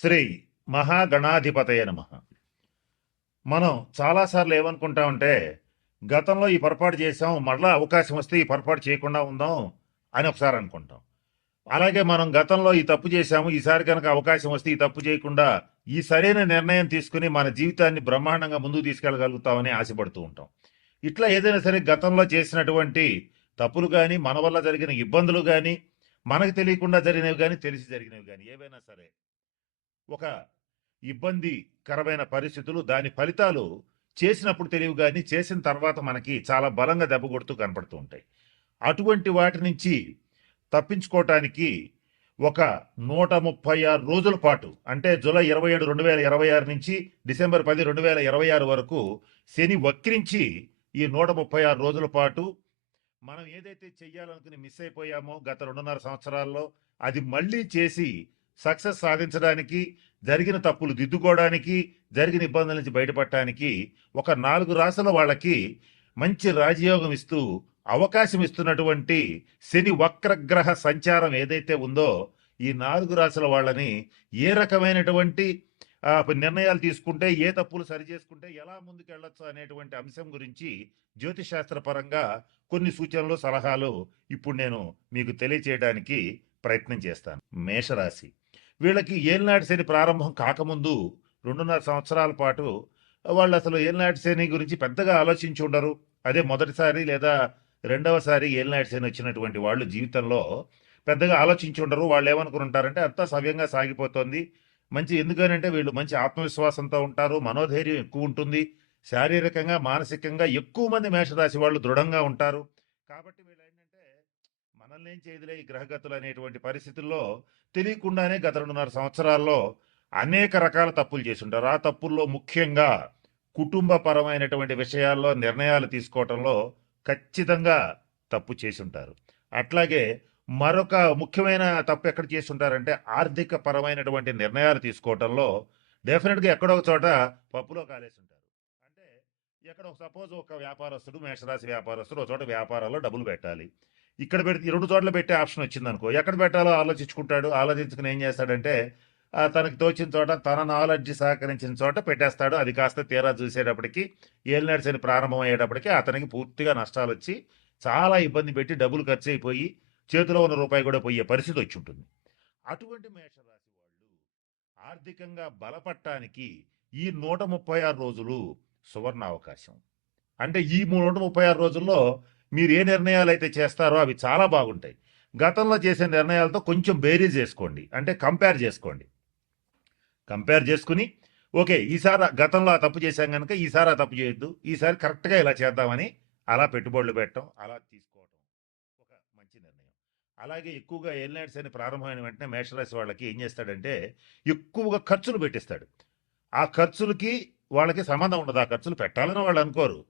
శ్రీ మహాగణాధిపతయ నమః. మనం చాలాసార్లు ఏమనుకుంటామంటే, గతంలో ఈ పొరపాటు చేసాం, మళ్ళా అవకాశం వస్తే ఈ పొరపాటు చేయకుండా ఉందాం అని ఒకసారి అనుకుంటాం. అలాగే మనం గతంలో ఈ తప్పు చేశాము, ఈసారి కనుక అవకాశం వస్తే ఈ తప్పు చేయకుండా ఈ సరైన నిర్ణయం తీసుకుని మన జీవితాన్ని బ్రహ్మాండంగా ముందుకు తీసుకెళ్ళగలుగుతామని ఆశపడుతూ ఉంటాం. ఇట్లా ఏదైనా సరే గతంలో చేసినటువంటి తప్పులు కానీ, మన వల్ల జరిగిన ఇబ్బందులు కానీ, మనకు తెలియకుండా జరిగినవి కానీ, తెలిసి జరిగినవి కానీ ఏవైనా సరే ఒక ఇబ్బందికరమైన పరిస్థితులు, దాని ఫలితాలు చేసినప్పుడు తెలియవు గాని, చేసిన తర్వాత మనకి చాలా బలంగా దెబ్బ కొడుతూ కనపడుతూ ఉంటాయి. అటువంటి వాటి నుంచి తప్పించుకోవటానికి ఒక 136 రోజుల పాటు, అంటే జూలై 27, 2026 నుంచి డిసెంబర్ 10, 2026 వరకు శని వక్రించి ఈ 136 రోజుల పాటు మనం ఏదైతే చెయ్యాలనుకుని మిస్ అయిపోయామో గత 2.5 సంవత్సరాల్లో, అది మళ్ళీ చేసి సక్సెస్ సాధించడానికి, జరిగిన తప్పులు దిద్దుకోవడానికి, జరిగిన ఇబ్బందుల నుంచి బయటపడటానికి ఒక 4 రాసుల వాళ్ళకి మంచి రాజయోగం ఇస్తూ అవకాశం ఇస్తున్నటువంటి శని వక్రగ్రహ సంచారం ఏదైతే ఉందో, ఈ 4 రాసుల వాళ్ళని ఏ రకమైనటువంటి నిర్ణయాలు తీసుకుంటే, ఏ తప్పులు సరిచేసుకుంటే ఎలా ముందుకెళ్ళొచ్చు అనేటువంటి అంశం గురించి జ్యోతిశాస్త్ర పరంగా కొన్ని సూచనలు, సలహాలు ఇప్పుడు నేను మీకు తెలియచేయడానికి ప్రయత్నం చేస్తాను. మేషరాశి వీళ్ళకి ఏలినాటి శని ప్రారంభం కాకముందు 2.5 సంవత్సరాల పాటు వాళ్ళు అసలు ఏలినాటి శని గురించి పెద్దగా ఆలోచించి ఉండరు. అదే మొదటిసారి లేదా రెండవసారి ఏలినాటి శని వచ్చినటువంటి వాళ్ళు జీవితంలో పెద్దగా ఆలోచించి ఉండరు. వాళ్ళు ఏమనుకుని ఉంటారంటే అంతా సవ్యంగా సాగిపోతుంది, మంచి, ఎందుకనంటే వీళ్ళు మంచి ఆత్మవిశ్వాసంతో ఉంటారు, మనోధైర్యం ఎక్కువ ఉంటుంది, శారీరకంగా మానసికంగా ఎక్కువ మంది మేషరాశి వాళ్ళు దృఢంగా ఉంటారు. కాబట్టి వీళ్ళు ఏంటంటే మనల్ని ఏం చేయదులే ఈ గ్రహగతులు అనేటువంటి పరిస్థితుల్లో తెలియకుండానే గత 2.5 సంవత్సరాల్లో అనేక రకాల తప్పులు చేసి ఉంటారు. ఆ తప్పుల్లో ముఖ్యంగా కుటుంబ పరమైనటువంటి విషయాల్లో నిర్ణయాలు తీసుకోవటంలో ఖచ్చితంగా తప్పు చేసి ఉంటారు. అట్లాగే మరొక ముఖ్యమైన తప్పు ఎక్కడ చేసి ఉంటారంటే ఆర్థిక పరమైనటువంటి నిర్ణయాలు తీసుకోవటంలో డెఫినెట్గా ఎక్కడో ఒక చోట పప్పులో కాలేసి ఉంటారు. అంటే ఎక్కడ సపోజ్ ఒక వ్యాపారస్తుడు, మేషరాశి వ్యాపారస్తుడు ఒక చోట వ్యాపారాల్లో డబ్బులు పెట్టాలి. ఇక్కడ పెడితే ఈ 2 చోట్ల పెట్టే ఆప్షన్ వచ్చింది అనుకో, ఎక్కడ పెట్టాలో ఆలోచించుకుంటాడు. ఆలోచించుకుని ఏం చేస్తాడంటే తనకు తోచిన చోట, తన నాలెడ్జ్ సహకరించిన చోట పెట్టేస్తాడు. అది కాస్త తీరా చూసేటప్పటికి ఏలినాటి శని ప్రారంభం అయ్యేటప్పటికి అతనికి పూర్తిగా నష్టాలు వచ్చి చాలా ఇబ్బంది పెట్టి డబ్బులు ఖర్చు అయిపోయి చేతిలో ఉన్న రూపాయి కూడా పోయే పరిస్థితి వచ్చి ఉంటుంది. అటువంటి మేషరాశి వాళ్ళు ఆర్థికంగా బలపడటానికి ఈ 136 రోజులు సువర్ణ అవకాశం. అంటే ఈ 136 రోజుల్లో మీరు ఏ నిర్ణయాలు అయితే చేస్తారో అవి చాలా బాగుంటాయి. గతంలో చేసే నిర్ణయాలతో కొంచెం బేరీజ్ చేసుకోండి, అంటే కంపేర్ చేసుకోండి. కంపేర్ చేసుకుని ఓకే, ఈసారి గతంలో ఆ తప్పు చేశాం కనుక ఈసారి ఆ తప్పు చేయొద్దు, ఈసారి కరెక్ట్గా ఇలా చేద్దామని అలా పెట్టుబడులు పెట్టడం, అలా తీసుకోవటం ఒక మంచి నిర్ణయం. అలాగే ఎక్కువగా ఏలినాటి శని ప్రారంభమైన వెంటనే మేషరాశి వాళ్ళకి ఏం చేస్తాడంటే ఎక్కువగా ఖర్చులు పెట్టిస్తాడు. ఆ ఖర్చులకి వాళ్ళకి సంబంధం ఉండదు, ఆ ఖర్చులు పెట్టాలని వాళ్ళు అనుకోరు.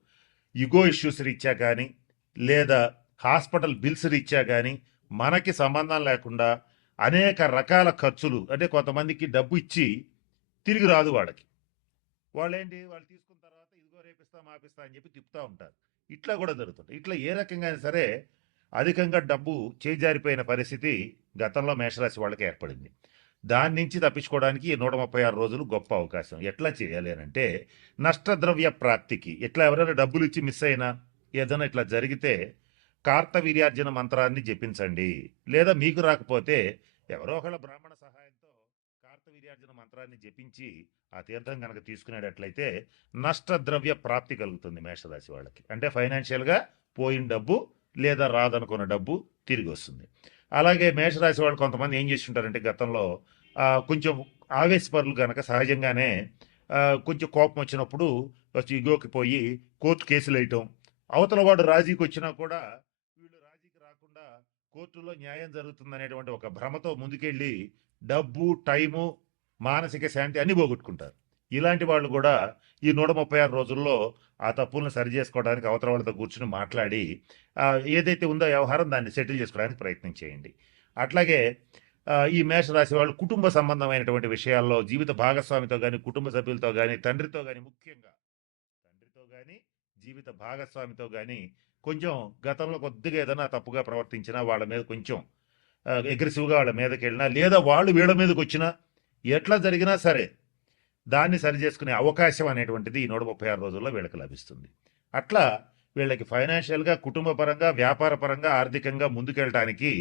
ఇగో ఇష్యూస్ రీత్యా కానీ, లేదా హాస్పిటల్ బిల్స్ రీత్యా కానీ మనకి సంబంధం లేకుండా అనేక రకాల ఖర్చులు, అంటే కొంతమందికి డబ్బు ఇచ్చి తిరిగి రాదు వాళ్ళకి. వాళ్ళేంటి, వాళ్ళు తీసుకున్న తర్వాత ఇదిగో రేపిస్తా మాపిస్తా అని చెప్పి తిప్పుతూ ఉంటారు. ఇట్లా కూడా జరుగుతుంది. ఇట్లా ఏ రకంగా సరే అధికంగా డబ్బు చేజారిపోయిన పరిస్థితి గతంలో మేషరాశి వాళ్ళకి ఏర్పడింది. దాని నుంచి తప్పించుకోవడానికి ఈ 136 రోజులు గొప్ప అవకాశం. ఎట్లా చేయాలి అని అంటే నష్టద్రవ్య ప్రాప్తికి, ఎట్లా ఎవరైనా డబ్బులు ఇచ్చి మిస్ అయినా ఏదైనా ఇట్లా జరిగితే కార్తవీర్యార్జున మంత్రాన్ని జపించండి. లేదా మీకు రాకపోతే ఎవరో ఒకళ్ళ బ్రాహ్మణ సహాయంతో కార్తవీర్యార్జున మంత్రాన్ని జపించి ఆ తీర్థం కనుక తీసుకునేటట్లయితే నష్టద్రవ్య ప్రాప్తి కలుగుతుంది మేషరాశి వాళ్ళకి. అంటే ఫైనాన్షియల్గా పోయిన డబ్బు లేదా రాదనుకున్న డబ్బు తిరిగి వస్తుంది. అలాగే మేషరాశి వాళ్ళు కొంతమంది ఏం చేస్తుంటారంటే గతంలో కొంచెం ఆవేశపరులు కనుక సహజంగానే కొంచెం కోపం వచ్చినప్పుడు ఇగోకి పోయి కోర్టు కేసులు వేయటం, అవతల వాడు రాజీకి వచ్చినా కూడా వీళ్ళు రాజీకి రాకుండా కోర్టులో న్యాయం జరుగుతుంది అనేటువంటి ఒక భ్రమతో ముందుకెళ్ళి డబ్బు, టైము, మానసిక శాంతి అన్ని పోగొట్టుకుంటారు. ఇలాంటి వాళ్ళు కూడా ఈ 136 రోజుల్లో ఆ తప్పులను సరి చేసుకోవడానికి అవతల వాళ్ళతో కూర్చుని మాట్లాడి ఏదైతే ఉందో వ్యవహారం దాన్ని సెటిల్ చేసుకోవడానికి ప్రయత్నం చేయండి. అట్లాగే ఈ మేషరాశి వాళ్ళు కుటుంబ సంబంధమైనటువంటి విషయాల్లో జీవిత భాగస్వామితో కానీ, కుటుంబ సభ్యులతో కానీ, తండ్రితో కానీ, ముఖ్యంగా తండ్రితో కానీ, జీవిత భాగస్వామితో కానీ కొంచెం గతంలో కొద్దిగా ఏదైనా తప్పుగా ప్రవర్తించినా, వాళ్ళ మీద కొంచెం అగ్రెసివ్గా వాళ్ళ మీదకి వెళ్ళినా, లేదా వాళ్ళు వీళ్ళ మీదకి వచ్చినా ఎట్లా జరిగినా సరే దాన్ని సరిచేసుకునే అవకాశం అనేటువంటిది ఈ 136 రోజుల్లో వీళ్ళకి లభిస్తుంది. అట్లా వీళ్ళకి ఫైనాన్షియల్‌గా, కుటుంబ పరంగా, వ్యాపార పరంగా, ఆర్థికంగా ముందుకెళ్ళటానికి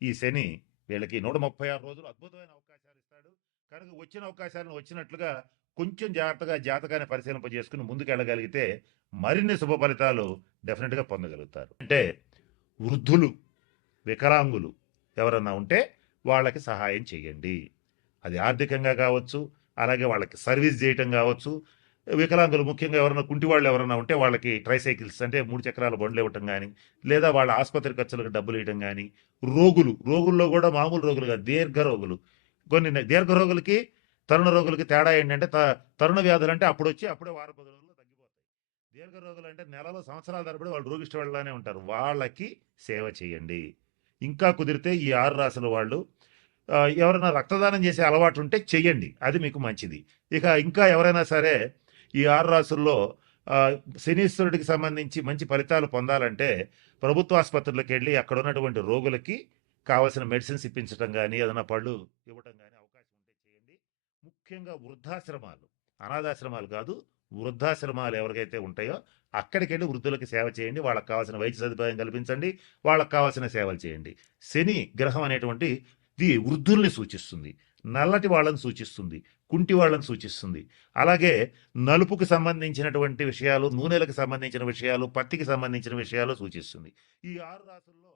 ఈ శని వీళ్ళకి 136 రోజులు అద్భుతమైన అవకాశాలు ఇస్తాడు. కనుక వచ్చిన అవకాశాలను వచ్చినట్లుగా కొంచెం జాగ్రత్తగా జాతకాన్ని పరిశీలింపజేసుకుని ముందుకెళ్ళగలిగితే మరిన్ని శుభ ఫలితాలు డెఫినెట్‌గా పొందగలుగుతారు. అంటే వృద్ధులు, వికలాంగులు ఎవరన్నా ఉంటే వాళ్ళకి సహాయం చేయండి. అది ఆర్థికంగా కావచ్చు, అలాగే వాళ్ళకి సర్వీస్ చేయటం కావచ్చు. వికలాంగులు ముఖ్యంగా ఎవరైనా కుంటి వాళ్ళు ఎవరైనా ఉంటే వాళ్ళకి ట్రైసైకిల్స్ అంటే 3 చక్రాల బండ్లు ఇవ్వటం గానీ, లేదా వాళ్ళ ఆసుపత్రి ఖర్చులకు డబ్బులు ఇవ్వటం గానీ, రోగుల్లో కూడా మామూలు రోగులు కాదు, దీర్ఘ రోగులు. కొన్ని దీర్ఘ రోగులకి, తరుణ రోగులకి తేడా ఏంటంటే తరుణ వ్యాధులంటే అప్పుడొచ్చి అప్పుడే వారం 10 రోజుల్లో తగ్గిపోతాయి. దీర్ఘ రోగులు అంటే నెలలో, సంవత్సరాల తరబడి వాళ్ళు రోగిష్టి వాళ్ళలానే ఉంటారు. వాళ్ళకి సేవ చేయండి. ఇంకా కుదిరితే ఈ 6 రాసుల వాళ్ళు ఎవరైనా రక్తదానం చేసే అలవాటు ఉంటే చెయ్యండి. అది మీకు మంచిది. ఇక ఇంకా ఎవరైనా సరే ఈ 6 రాసుల్లో శనీశ్వరుడికి సంబంధించి మంచి ఫలితాలు పొందాలంటే ప్రభుత్వ ఆసుపత్రులకెళ్ళి అక్కడ ఉన్నటువంటి రోగులకి కావాల్సిన మెడిసిన్స్ ఇప్పించటం గానీ, ఏదైనా పళ్ళు ఇవ్వటం గానీ అవకాశం ఉంటే చేయండి. ముఖ్యంగా వృద్ధాశ్రమాలు, అనాథాశ్రమాలు కాదు, వృద్ధాశ్రమాలు ఎవరికైతే ఉంటాయో అక్కడికెళ్ళి వృద్ధులకి సేవ చేయండి. వాళ్ళకి కావాల్సిన వైద్య సదుపాయం కల్పించండి. వాళ్ళకి కావాల్సిన సేవలు చేయండి. శని గ్రహం అనేటువంటిది వృద్ధుల్ని సూచిస్తుంది. నల్లటి వాళ్ళని సూచిస్తుంది. కుంటి వాళ్ళని సూచిస్తుంది. అలాగే నలుపుకి సంబంధించినటువంటి విషయాలు, నూనెలకు సంబంధించిన విషయాలు, పత్తికి సంబంధించిన విషయాలు సూచిస్తుంది. ఈ 6 రాసుల్లో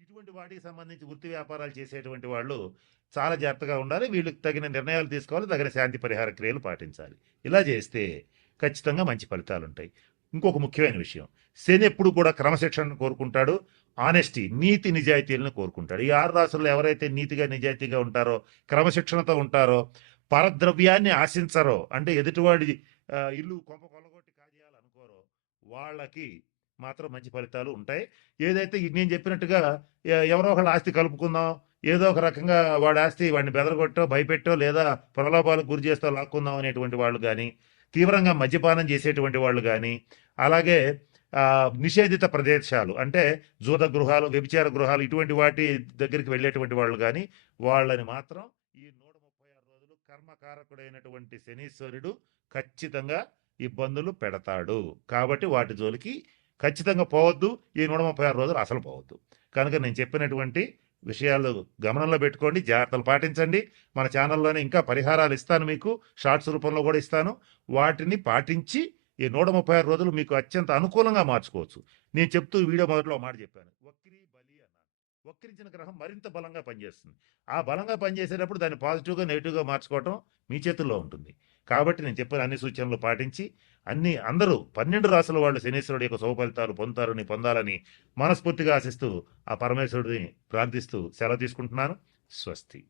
ఇటువంటి వాటికి సంబంధించి వృత్తి వ్యాపారాలు చేసేటువంటి వాళ్ళు చాలా జాగ్రత్తగా ఉండాలి. వీళ్ళకి తగిన నిర్ణయాలు తీసుకోవాలి. తగిన శాంతి పరిహార క్రియలు పాటించాలి. ఇలా చేస్తే ఖచ్చితంగా మంచి ఫలితాలుంటాయి. ఇంకొక ముఖ్యమైన విషయం, శని ఎప్పుడు కూడా క్రమశిక్షణను కోరుకుంటాడు. ఆనెస్టీ, నీతి నిజాయితీలను కోరుకుంటాడు. ఈ 6 రాసుల్లో ఎవరైతే నీతిగా నిజాయితీగా ఉంటారో, క్రమశిక్షణతో ఉంటారో, పరద్రవ్యాన్ని ఆశించరో, అంటే ఎదుటివాడి ఇల్లు కొంప కొల్లగొట్టి కాజేయాలనుకోరో, వాళ్ళకి మాత్రం మంచి ఫలితాలు ఉంటాయి. ఏదైతే నేను చెప్పినట్టుగా ఎవరో ఒకళ్ళ ఆస్తి కలుపుకుందాం, ఏదో ఒక రకంగా వాడి ఆస్తి వాడిని బెదరగొట్టో, భయపెట్టో, లేదా ప్రలోభాలకు గురి చేస్తో లాక్కుందాం అనేటువంటి వాళ్ళు కానీ, తీవ్రంగా మద్యపానం చేసేటువంటి వాళ్ళు కానీ, అలాగే నిషేధిత ప్రదేశాలు అంటే జూద గృహాలు, వ్యభిచార గృహాలు ఇటువంటి వాటి దగ్గరికి వెళ్ళేటువంటి వాళ్ళు కానీ, వాళ్ళని మాత్రం ఈ 136 రోజులు కర్మకారకుడైనటువంటి శనీశ్వరుడు ఖచ్చితంగా ఇబ్బందులు పెడతాడు. కాబట్టి వాటి జోలికి ఖచ్చితంగా పోవద్దు. ఈ 136 రోజులు అసలు పోవద్దు. కనుక నేను చెప్పినటువంటి విషయాలు గమనంలో పెట్టుకోండి, జాగ్రత్తలు పాటించండి. మన ఛానల్లోనే ఇంకా పరిహారాలు ఇస్తాను, మీకు షార్ట్స్ రూపంలో కూడా ఇస్తాను. వాటిని పాటించి ఈ 136 రోజులు మీకు అత్యంత అనుకూలంగా మార్చుకోవచ్చు. నేను చెప్తూ వీడియో మొదట్లో మాట చెప్పాను, వక్రీ బలి అన్నాను. వక్రించిన గ్రహం మరింత బలంగా పనిచేస్తుంది. ఆ బలంగా పనిచేసేటప్పుడు దాన్ని పాజిటివ్గా, నెగిటివ్గా మార్చుకోవటం మీ చేతుల్లో ఉంటుంది. కాబట్టి నేను చెప్పిన అన్ని సూచనలు పాటించి అందరూ 12 రాసుల వాళ్ళు శనీశ్వరుడు యొక్క శుభ ఫలితాలు పొందాలని మనస్ఫూర్తిగా ఆశిస్తూ ఆ పరమేశ్వరుడిని ప్రార్థిస్తూ సెలవు తీసుకుంటున్నాను. స్వస్తి.